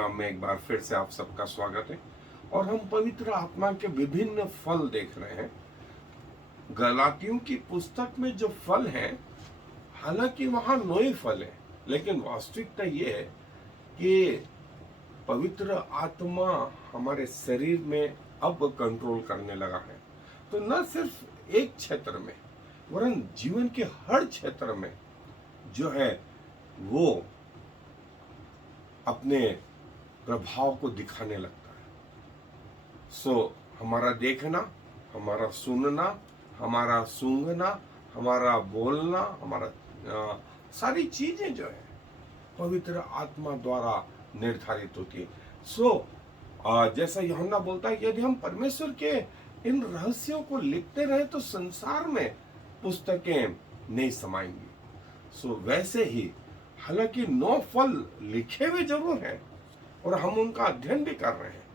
नाम में एक बार फिर से आप सबका स्वागत है। और हम पवित्र आत्मा के विभिन्न फल देख रहे हैं। गलातियों की पुस्तक में जो फल हैं, हालांकि वहां 9 फल है, लेकिन वास्तविकता ये है कि पवित्र आत्मा हमारे शरीर में अब कंट्रोल करने लगा है। तो न सिर्फ एक क्षेत्र में, वरन जीवन के हर क्षेत्र में जो है वो अपने प्रभाव को दिखाने लगता है। हमारा देखना, हमारा सुनना, हमारा सूंघना, हमारा बोलना, हमारा सारी चीजें जो है पवित्र आत्मा द्वारा निर्धारित होती है। जैसा यूहन्ना बोलता है, यदि हम परमेश्वर के इन रहस्यों को लिखते रहे तो संसार में पुस्तकें नहीं समाएंगी। वैसे ही हालांकि 9 फल लिखे हुए जरूर हैं और हम उनका अध्ययन भी कर रहे हैं,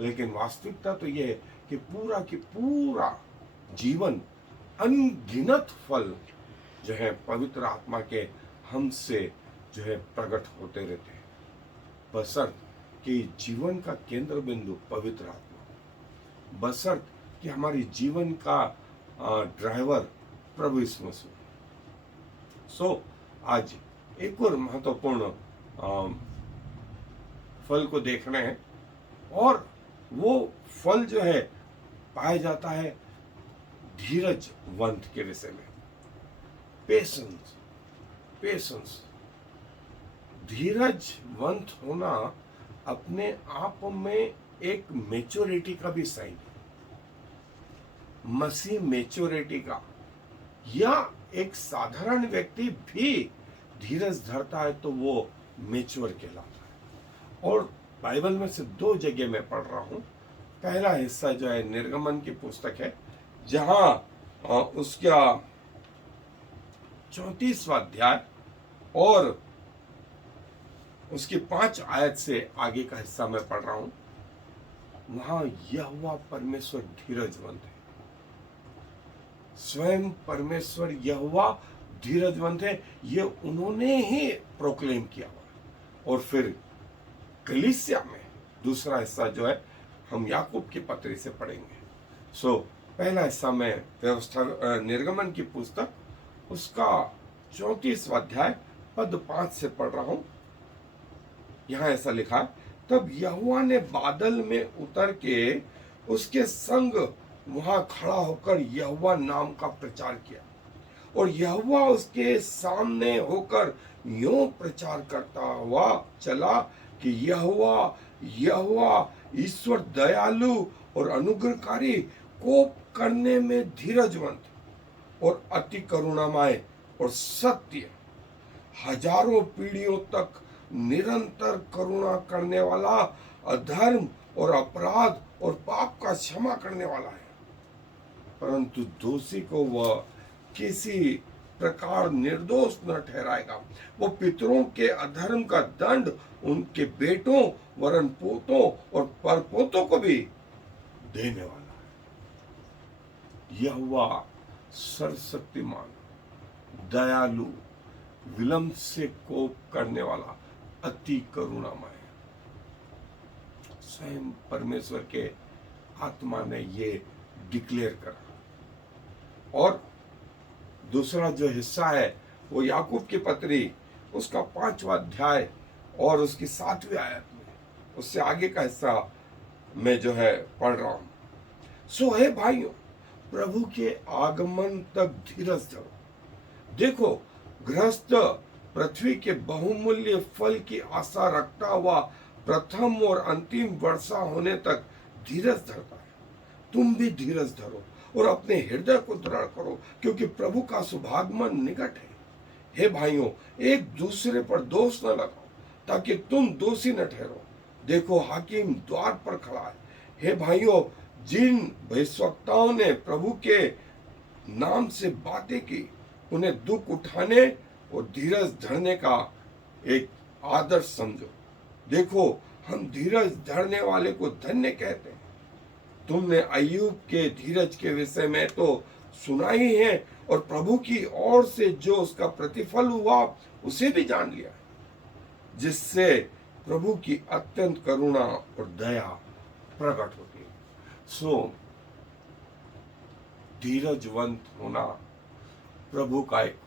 लेकिन वास्तविकता तो यह है कि पूरा जीवन अनगिनत फल जो है पवित्र आत्मा के हमसे जो है प्रकट होते रहते हैं, बशर्त कि जीवन का केंद्र बिंदु पवित्र आत्मा, बशर्त कि हमारी जीवन का ड्राइवर प्रभु यीशु मसीह। आज एक और महत्वपूर्ण फल को देख रहे हैं, और वो फल जो है पाया जाता है धीरजवंत के विषय में। पेशेंस। धीरजवंत होना अपने आप में एक मैच्योरिटी का भी साइन है, मसीह मैच्योरिटी का। या एक साधारण व्यक्ति भी धीरज धरता है तो वो मैच्योर कहलाता है। और बाइबल में से 2 जगह मैं पढ़ रहा हूं। पहला हिस्सा जो है निर्गमन की पुस्तक है, जहां उसका 34वां अध्याय और उसकी 5 आयत से आगे का हिस्सा मैं पढ़ रहा हूं। वहां यहोवा परमेश्वर धीरजवंत है, स्वयं परमेश्वर यहोवा धीरजवंत है, ये उन्होंने ही प्रोक्लेम किया हुआ। और फिर कलीसिया में दूसरा हिस्सा जो है हम याकूब की पत्री से पढ़ेंगे। पहला हिस्सा में व्यवस्था निर्गमन की पुस्तक, उसका 34वां अध्याय पद 5 से पढ़ रहा हूं। यहां ऐसा लिखा, तब यहोवा ने बादल में उतर के उसके संग वहां खड़ा होकर यहोवा नाम का प्रचार किया, और यहोवा उसके सामने होकर यूं प्रचार करता हुआ चला कि यहोवा ईश्वर दयालु और अनुग्रहकारी, कोप करने में धीरजवंत और अति करुणामय और सत्य, हजारों पीढ़ियों तक निरंतर करुणा करने वाला, अधर्म और अपराध और पाप का क्षमा करने वाला है, परंतु दोषी को वह किसी प्रकार निर्दोष न ठहराएगा। वो पितरों के अधर्म का दंड उनके बेटों वरन पोतों और परपोतों को भी देने वाला है। यहोवा सर्वशक्तिमान, दयालु, विलंब से कोप करने वाला, अति करुणामय। स्वयं परमेश्वर के आत्मा ने ये डिक्लेयर करा। और दूसरा जो हिस्सा है वो याकूब की पत्री, उसका 5वां अध्याय और उसकी 7वीं आयत में, उससे आगे का हिस्सा मैं जो है पढ़ रहा हूं। हे भाइयों, प्रभु के आगमन तक धीरज धरो। देखो, गृहस्थ पृथ्वी के बहुमूल्य फल की आशा रखता हुआ प्रथम और अंतिम वर्षा होने तक धीरज धरता है। तुम भी धीरज धरो और अपने हृदय को दृढ़ करो, क्योंकि प्रभु का शुभागमन निकट है। हे भाइयों, एक दूसरे पर दोष न लगाओ, ताकि तुम दोषी न ठहरो। देखो, हाकिम द्वार पर खड़ा है। हे भाइयों, जिन भविष्यवक्ताओं ने प्रभु के नाम से बातें की, उन्हें दुख उठाने और धीरज धरने का एक आदर्श समझो। देखो, हम धीरज धरने वाले को धन्य कहते हैं। तुमने अय्यूब के धीरज के विषय में तो सुना ही है, और प्रभु की ओर से जो उसका प्रतिफल हुआ उसे भी जान लिया, जिससे प्रभु की अत्यंत करुणा और दया प्रकट होती है। सो धीरजवंत होना प्रभु का एक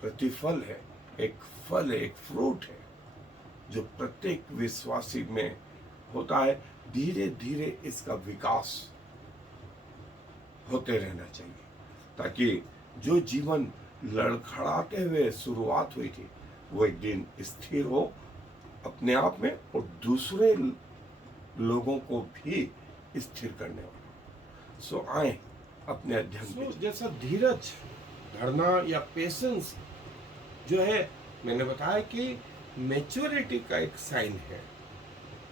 प्रतिफल है, एक फल है, एक फ्रूट है जो प्रत्येक विश्वासी में होता है। धीरे धीरे इसका विकास होते रहना चाहिए ताकि जो जीवन लड़खड़ाते हुए शुरुआत हुई थी वो एक दिन स्थिर हो अपने आप में और दूसरे लोगों को भी स्थिर करने वाला। सो आए अपने अध्ययन जैसा धीरज धरना या पेशेंस जो है, मैंने बताया कि मैच्योरिटी का एक साइन है।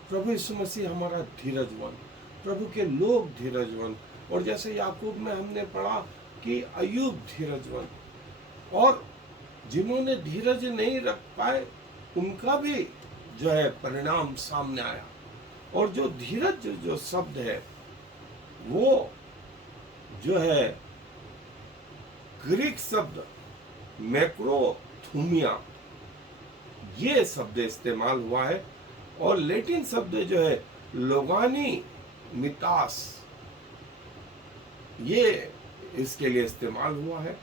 प्रभु यीशु मसीह हमारा धीरजवन, प्रभु के लोग धीरजवन, और जैसे याकूब में हमने पढ़ा कि अय्यूब धीरजवन, और जिन्होंने धीरज नहीं रख पाए उनका भी जो है परिणाम सामने आया। और जो धीरज जो शब्द है वो जो है ग्रीक शब्द मैक्रोथुमिया ये शब्द इस्तेमाल हुआ है, और लैटिन शब्द जो है लोगानी मितास ये इसके लिए इस्तेमाल हुआ है।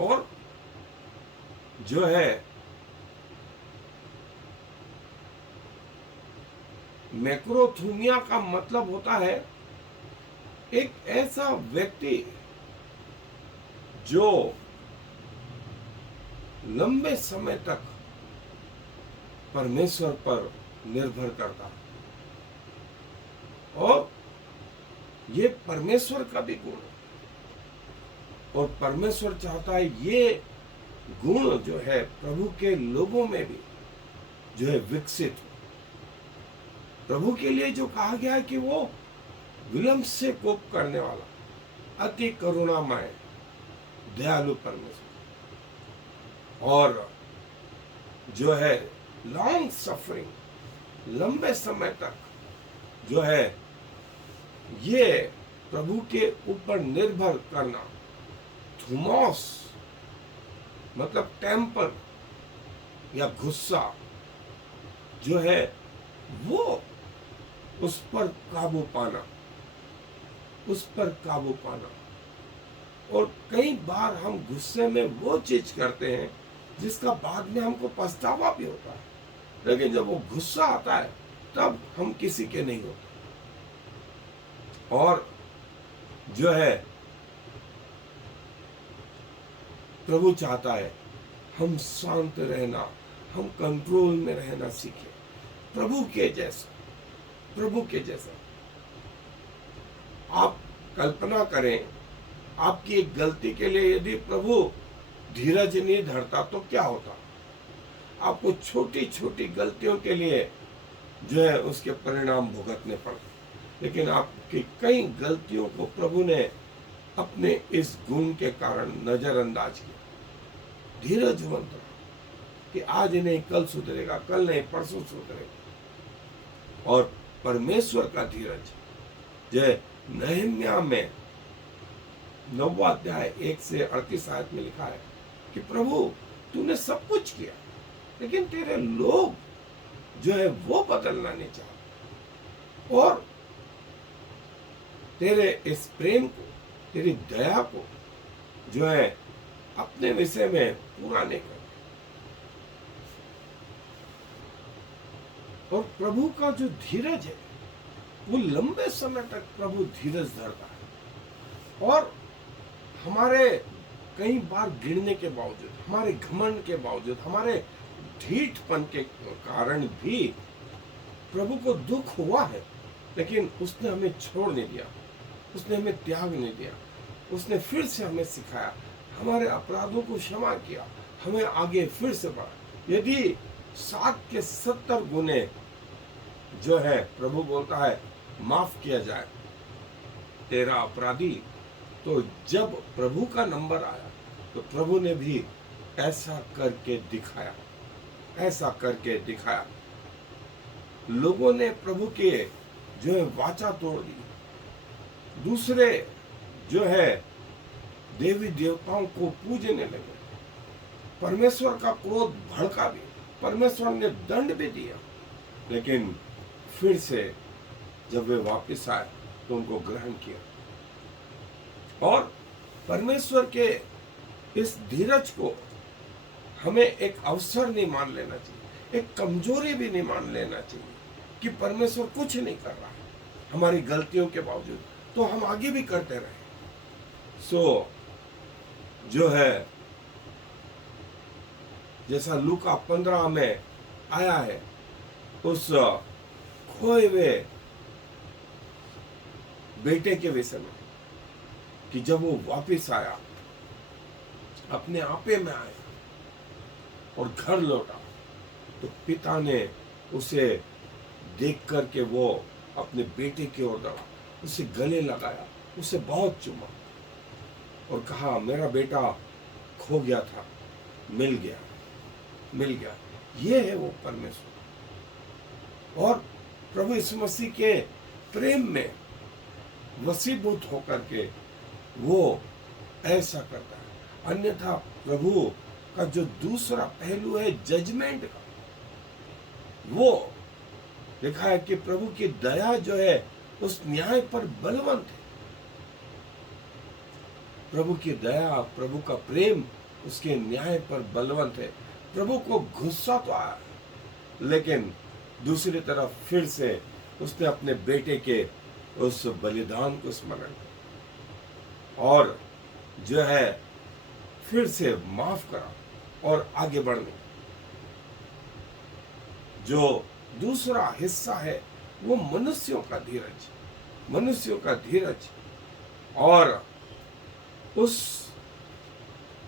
और जो है मैक्रोथुमिया का मतलब होता है एक ऐसा व्यक्ति जो लंबे समय तक परमेश्वर पर निर्भर करता है, और ये परमेश्वर का भी गुण है, और परमेश्वर चाहता है ये गुण जो है प्रभु के लोगों में भी जो है विकसित हो। प्रभु के लिए जो कहा गया है कि वो विलंब से कोप करने वाला, अति करुणामय, दयालु परमेश्वर, और जो है लॉन्ग सफरिंग, लंबे समय तक जो है ये प्रभु के ऊपर निर्भर करना। थुमोस मतलब टेम्पर या गुस्सा जो है वो उस पर काबू पाना, उस पर काबू पाना। और कई बार हम गुस्से में वो चीज करते हैं जिसका बाद में हमको पछतावा भी होता है, लेकिन जब वो गुस्सा आता है तब हम किसी के नहीं होते। और जो है प्रभु चाहता है हम शांत रहना, हम कंट्रोल में रहना सीखें, प्रभु के जैसा, प्रभु के जैसा। आप कल्पना करें आपकी एक गलती के लिए यदि प्रभु धीरज नहीं धरता तो क्या होता। आपको छोटी छोटी गलतियों के लिए जो है उसके परिणाम भुगतने पड़ते, लेकिन आपकी कई गलतियों को प्रभु ने अपने इस गुण के कारण नजरअंदाज किया। धीरजवंत कि आज नहीं कल सुधरेगा, कल नहीं परसों सुधरेगा। और परमेश्वर का धीरज जो है नहम्या में 9वां अध्याय 1 से 38 आयत में लिखा है कि प्रभु तूने सब कुछ किया, लेकिन तेरे लोग जो है वो बदलना नहीं चाहते, और तेरे इस प्रेम को, तेरी दया को जो है अपने विषय में पूरा नहीं करते। और प्रभु का जो धीरज है वो लंबे समय तक प्रभु धीरज धरता है। और हमारे कई बार गिरने के बावजूद, हमारे घमंड के बावजूद, हमारे ढीठपन के कारण भी प्रभु को दुख हुआ है, लेकिन उसने हमें छोड़ नहीं दिया, उसने हमें त्याग नहीं दिया। उसने फिर से हमें सिखाया, हमारे अपराधों को क्षमा किया, हमें आगे फिर से बढ़ा। यदि 7 के 70 गुने जो है प्रभु बोलता है माफ किया जाए तेरा अपराधी, तो जब प्रभु का नंबर आया तो प्रभु ने भी ऐसा करके दिखाया, ऐसा करके दिखाया। लोगों ने प्रभु के जो है वाचा तोड़ दी, दूसरे जो है देवी देवताओं को पूजने लगे, परमेश्वर का क्रोध भड़का भी, परमेश्वर ने दंड भी दिया, लेकिन फिर से जब वे वापस आए तो उनको ग्रहण किया। और परमेश्वर के इस धीरज को हमें एक अवसर नहीं मान लेना चाहिए, एक कमजोरी भी नहीं मान लेना चाहिए कि परमेश्वर कुछ नहीं कर रहा है हमारी गलतियों के बावजूद, तो हम आगे भी करते रहे। जो है जैसा लूका 15 में आया है, उस खोए हुए बेटे के विषय में, कि जब वो वापस आया, अपने आपे में आया और घर लौटा, तो पिता ने उसे देख करके वो अपने बेटे की ओर दौड़ा, उसे गले लगाया, उसे बहुत चूमा और कहा, मेरा बेटा खो गया था, मिल गया, मिल गया। ये है वो परमेश्वर। और प्रभु यीशु मसीह के प्रेम में वसीभूत होकर के वो ऐसा करता है। अन्यथा प्रभु का जो दूसरा पहलू है जजमेंट का, वो लिखा है कि प्रभु की दया जो है उस न्याय पर बलवंत है। प्रभु की दया, प्रभु का प्रेम उसके न्याय पर बलवंत है। प्रभु को गुस्सा तो आया, लेकिन दूसरी तरफ फिर से उसने अपने बेटे के उस बलिदान को स्मरण किया और जो है फिर से माफ करा और आगे बढ़ने। जो दूसरा हिस्सा है वो मनुष्यों का धीरज, मनुष्यों का धीरज। और उस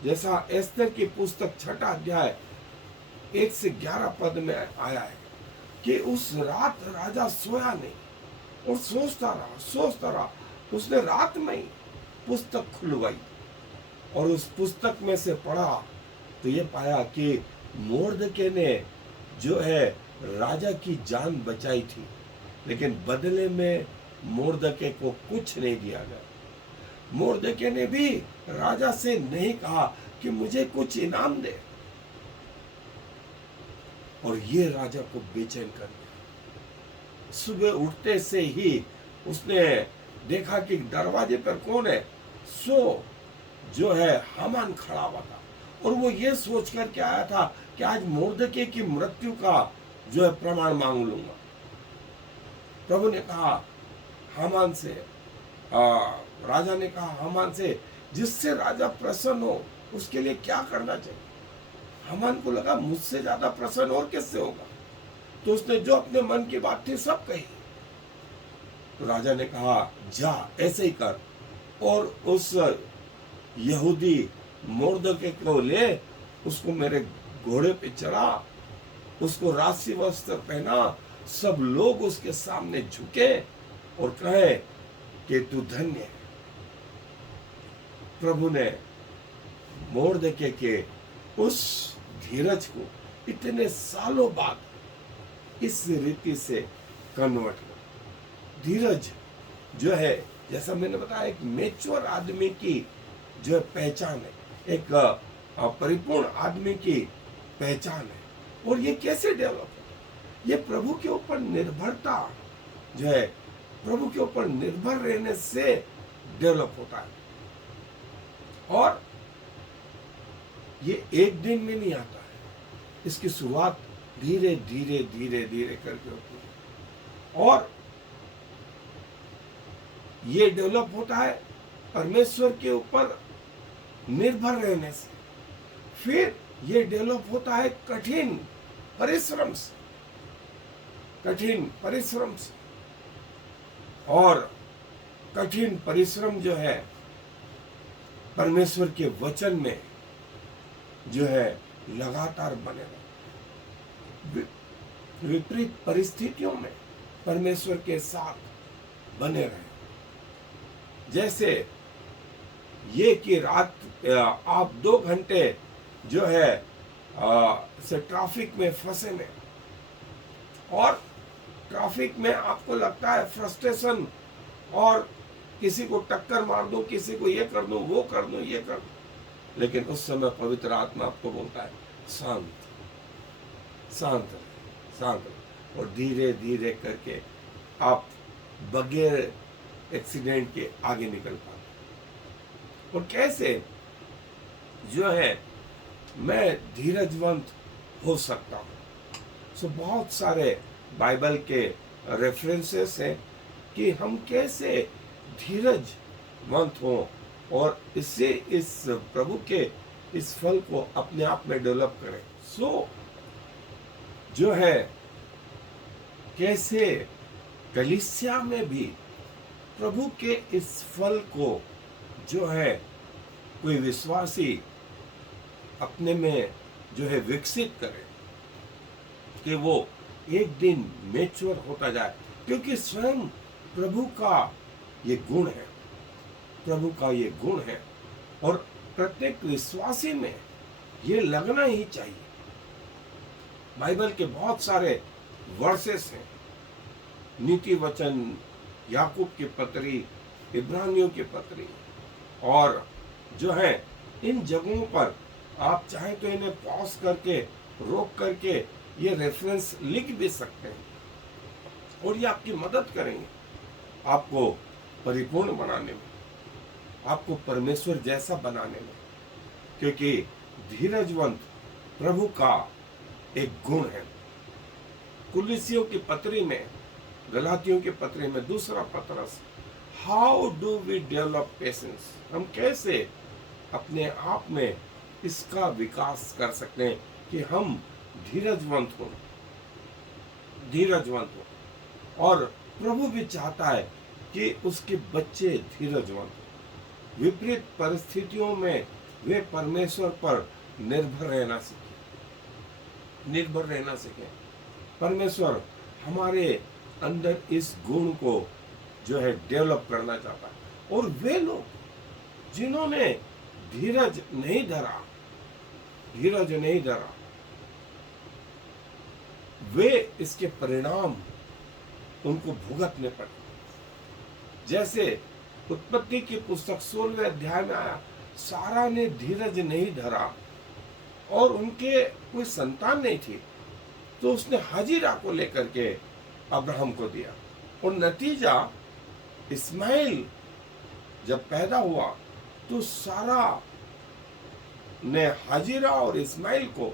जैसा एस्तर की पुस्तक 6 अध्याय 1 से 11 पद में आया है कि उस रात राजा सोया नहीं और सोचता रहा। उसने रात में ही पुस्तक खुलवाई और उस पुस्तक में से पढ़ा तो ये पाया कि मोर्दके ने जो है राजा की जान बचाई थी, लेकिन बदले में मोर्दके को कुछ नहीं दिया गया। मोर्दके ने भी राजा से नहीं कहा कि मुझे कुछ इनाम दे, और ये राजा को बेचैन कर दिया। सुबह उठते से ही उसने देखा कि दरवाजे पर कौन है, सो जो है हामान खड़ा हुआ था, और वो ये सोच कर के आया था कि आज मोर्दके की मृत्यु का जो है प्रमाण मांग लूंगा। प्रभु ने कहा हामान से, राजा ने कहा हामान से, जिससे राजा प्रसन्न हो उसके लिए क्या करना चाहिए। हामान को लगा मुझसे ज्यादा प्रसन्न और किससे होगा, तो उसने जो अपने मन की बात थी सब कही। तो राजा ने कहा जा ऐसे ही कर, और उस यहूदी मोर्दके को ले, उसको मेरे घोड़े पे चढ़ा, उसको राशि वस्त्र पहना, सब लोग उसके सामने झुके और कहे कि तू धन्य है। प्रभु ने मोर्दके के उस धीरज को इतने सालों बाद इस रीति से कन्वर्ट किया। धीरज जो है, जैसा मैंने बताया, एक मैच्योर आदमी की जो है पहचान है, एक परिपूर्ण आदमी की पहचान है। और ये कैसे डेवलप होता है? ये प्रभु के ऊपर निर्भरता जो है, प्रभु के ऊपर निर्भर रहने से डेवलप होता है। और ये एक दिन में नहीं आता है, इसकी शुरुआत धीरे धीरे धीरे धीरे करके होती है। और ये डेवलप होता है परमेश्वर के ऊपर निर्भर रहने से। फिर ये डेवलप होता है कठिन परिश्रम से, कठिन परिश्रम से। और कठिन परिश्रम जो है परमेश्वर के वचन में जो है लगातार बने रहे, विपरीत परिस्थितियों में परमेश्वर के साथ बने रहे। जैसे ये कि रात आप 2 घंटे जो है से ट्रैफिक में फंसे में, और ट्रैफिक में आपको लगता है फ्रस्ट्रेशन, और किसी को टक्कर मार दूं, किसी को ये कर दूं, वो कर दूं, ये कर दूं, लेकिन उस समय पवित्र आत्मा आपको बोलता है शांत शांत शांत। और धीरे धीरे करके आप बगैर एक्सीडेंट के आगे निकल पाते। और कैसे जो है मैं धीरजवंत हो सकता हूँ। सो बहुत सारे बाइबल के रेफरेंसेस हैं कि हम कैसे धीरजवंत हों और इससे इस प्रभु के इस फल को अपने आप में डेवलप करें। सो जो है कैसे कलीसिया में भी प्रभु के इस फल को जो है कोई विश्वासी अपने में जो है विकसित करे कि वो एक दिन मैच्योर होता जाए, क्योंकि स्वयं प्रभु का ये गुण है, प्रभु का ये गुण है और प्रत्येक विश्वासी में ये लगना ही चाहिए। बाइबल के बहुत सारे वर्सेस हैं, नीति वचन, याकूब की पत्री, इब्रानियों की पत्री, और जो है इन जगहों पर आप चाहें तो इन्हें पॉज करके रोक करके ये रेफरेंस लिख भी सकते हैं और ये आपकी मदद करेंगे आपको परिपूर्ण बनाने में, आपको परमेश्वर जैसा बनाने में, क्योंकि धीरजवंत प्रभु का एक गुण है। कुलिसियों की पत्री में, गलातियों की पत्री में, दूसरा पत्रस, how do we develop patience, हम कैसे अपने आप में इसका विकास कर सकते हैं कि हम धीरजवंत हो, धीरजवंत हो। और प्रभु भी चाहता है कि उसके बच्चे धीरजवंत हो। विपरीत परिस्थितियों में वे परमेश्वर पर निर्भर रहना सीखें, निर्भर रहना सीखें। परमेश्वर हमारे अंदर इस गुण को जो है डेवलप करना चाहता है। और वे लोग जिन्होंने धीरज नहीं धरा, धीरज नहीं धरा, वे इसके परिणाम उनको भुगतने पड़े। जैसे उत्पत्ति की पुस्तक 16वें अध्याय में आया, सारा ने धीरज नहीं धरा और उनके कोई संतान नहीं थी, तो उसने हाजिरा को लेकर के अब्राहम को दिया और नतीजा इस्माइल जब पैदा हुआ तो सारा ने हाजिरा और इस्माइल को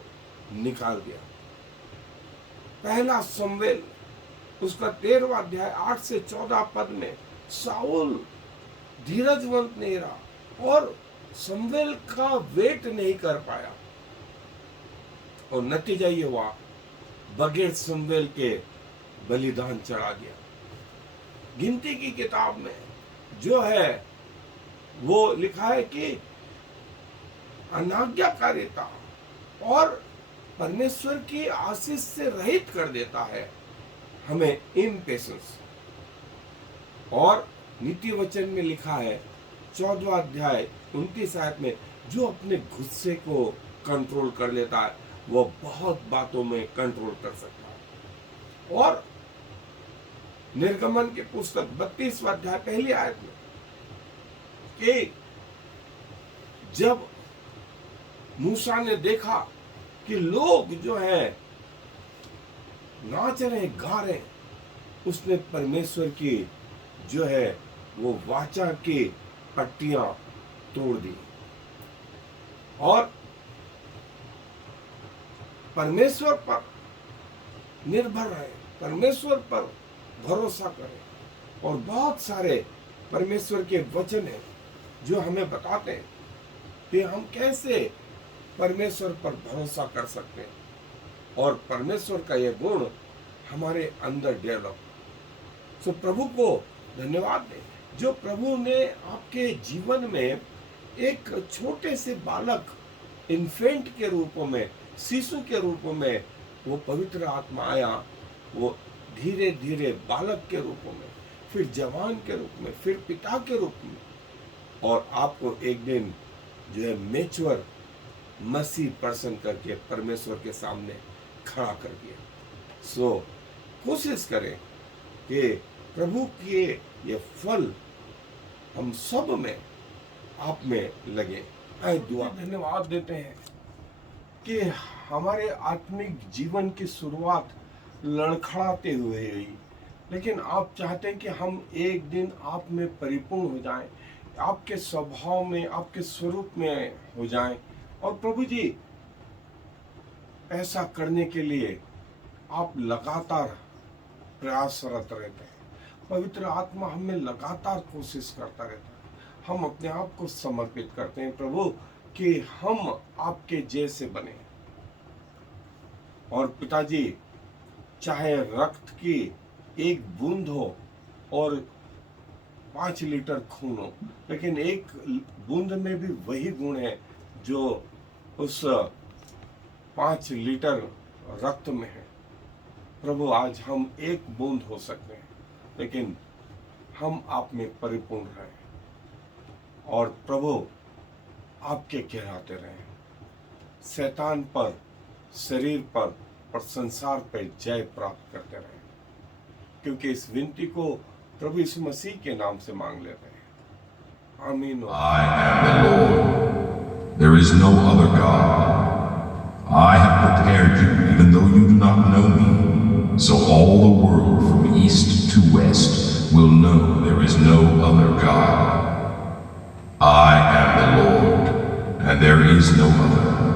निकाल दिया। पहला शमूएल उसका 13वां अध्याय 8 से 14 पद में साउल धीरजवंत नहीं रहा और शमूएल का वेट नहीं कर पाया और नतीजा ये हुआ बगैर शमूएल के बलिदान चढ़ा गया। गिनती की किताब में जो है वो लिखा है कि अनाज्ञाकारिता और परमेश्वर की आशीष से रहित कर देता है हमें इम्पेशेंस। और नीति वचन में लिखा है 14वां अध्याय 29 आयत में, जो अपने गुस्से को कंट्रोल कर लेता है वो बहुत बातों में कंट्रोल कर सकता है। और निर्गमन की पुस्तक 32वां अध्याय 1 आयत में कि जब मूसा ने देखा कि लोग जो है नाच रहे, गा रहे, उसने परमेश्वर की जो है वो वाचा की पट्टियां तोड़ दी और परमेश्वर पर निर्भर रहे, परमेश्वर पर भरोसा करें। और बहुत सारे परमेश्वर के वचन हैं जो हमें बताते हैं कि हम कैसे परमेश्वर पर भरोसा कर सकते हैं और परमेश्वर का यह गुण हमारे अंदर डेवलप। सो प्रभु को धन्यवाद दें जो प्रभु ने आपके जीवन में एक छोटे से बालक, इन्फेंट के रूप में, शिशु के रूप में वो पवित्र आत्मा आया, वो धीरे धीरे बालक के रूप में, फिर जवान के रूप में, फिर पिता के रूप में, और आपको एक दिन जो है मैच्योर मसीह पर्सन करके परमेश्वर के सामने खड़ा कर दिया। सो कोशिश करें कि प्रभु के ये फल हम सब में, आप में लगे। आए दुआ धन्यवाद देते हैं कि हमारे आत्मिक जीवन की शुरुआत लड़खड़ाते हुए ही, लेकिन आप चाहते हैं कि हम एक दिन आप में परिपूर्ण हो जाएं, आपके स्वभाव में, आपके स्वरूप में हो जाएं। और प्रभु जी, ऐसा करने के लिए आप लगातार प्रयासरत रहते हैं। पवित्र आत्मा हमें लगातार कोशिश करता रहता है। हम अपने आप को समर्पित करते हैं प्रभु कि हम आपके जैसे बने। और पिताजी, चाहे रक्त की एक बूंद हो और 5 लीटर खून हो, लेकिन एक बूंद में भी वही गुण है जो उस 5 लीटर रक्त में है। प्रभु, आज हम एक बूंद हो सकते हैं, लेकिन हम आप में परिपूर्ण रहें और प्रभु आपके कहलाते रहें। शैतान पर, शरीर पर और संसार पर जय प्राप्त करते रहें, क्योंकि इस विनती को प्रभु यीशु मसीह के नाम से मांग लेते हैं। आमीन। I am the Lord. There is no other God. I have prepared you, even though you do not know me, so all the world from east to west will know there is no other God. I am the Lord, and there is no other.